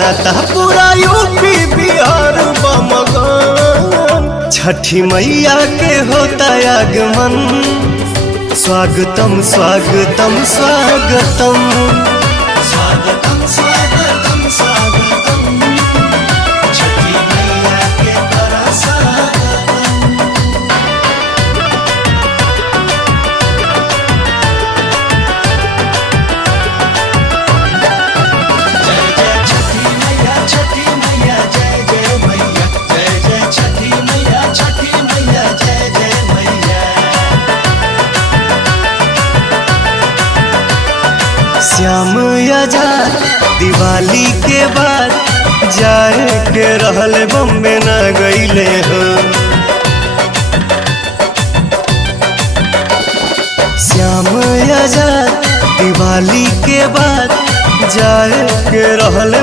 नाता पूरा यूपी बिहार बमगन छठी मैया के होता आगमन। स्वागतम स्वागतम स्वागतम स्वागतम स्वागतम स्वागतम छठी मैया के बड़ा स्वागतम। श्याम आजाद दिवाली के बाद जाए के रहल बम्बे न गईले हो। श्याम आजाद दिवाली के बाद जाए के रहल